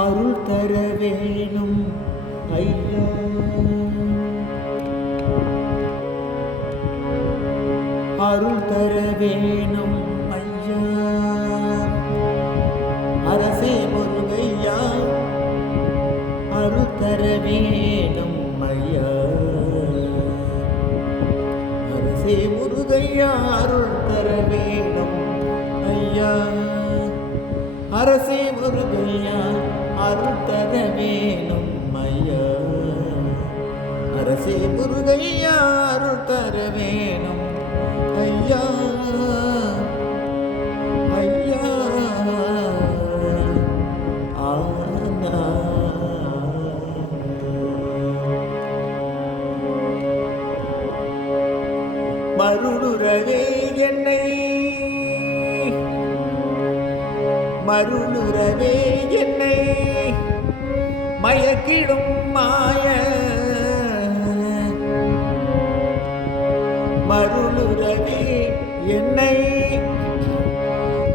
அருள் தர வேணும் ஐயா. அருள் தர வேணும் ஐயா. அரசே முருகையா அருள் தர வேணும் ஐயா. அரசே முருகையா அருள் தர வேணும் ஐயா. அரசே முருகையா அருள் தர வேணும் ஐயா. அரசே முருகையா அருள் தர வேணும் ஐயா. ஐயா ஆனா மருளுறவே என்னை மருளுறவே என்னை மயக்கிடும் மாய மருளுறவே என்னை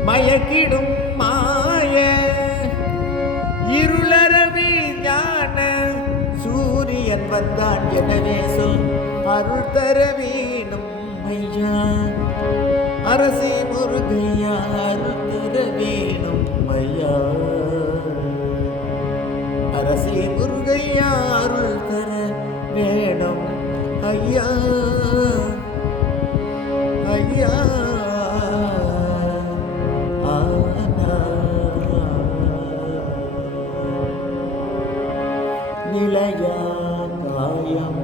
மயக்கிடும் மாய இருளறவே ஞான சூரியன் வந்தான் எனவே சொல் அருள் தர வேணும் ஐயா. அரசே முருகையா அருள் தர வேணும் ஐயா. அரசே முருகையா அருள் தர வேணும் ஐயா. ஐயா நிலையா காயம்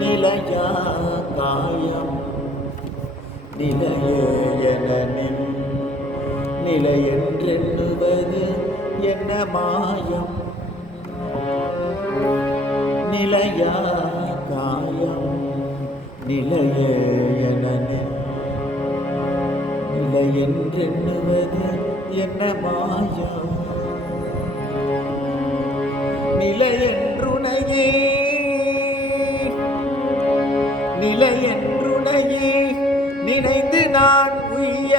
நிலையா காயம் நிலையெனின் நிலையென்றெண்ணுவது என்ன மாயம். நிலையா காயம் நிலையெனின் நிலையென்றெண்ணுவது என்ன மாயம். நிலையென்றுணையே நிலையென்றுணையே நினைந்து நான் உய்ய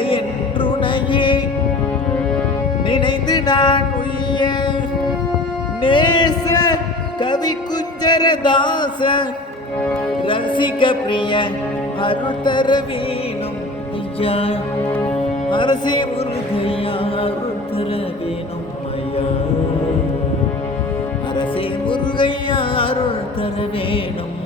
நிலையென்றுணையே நினைந்து நான் உய்ய நேச கவி குஞ்சரதாச ரசிக பிரிய அருள் தர வேணும் ஐயா. அரசே முருகையா அருள் தர வேணும் ஐயா. அரசே முருகையா அருள் தர வேணும்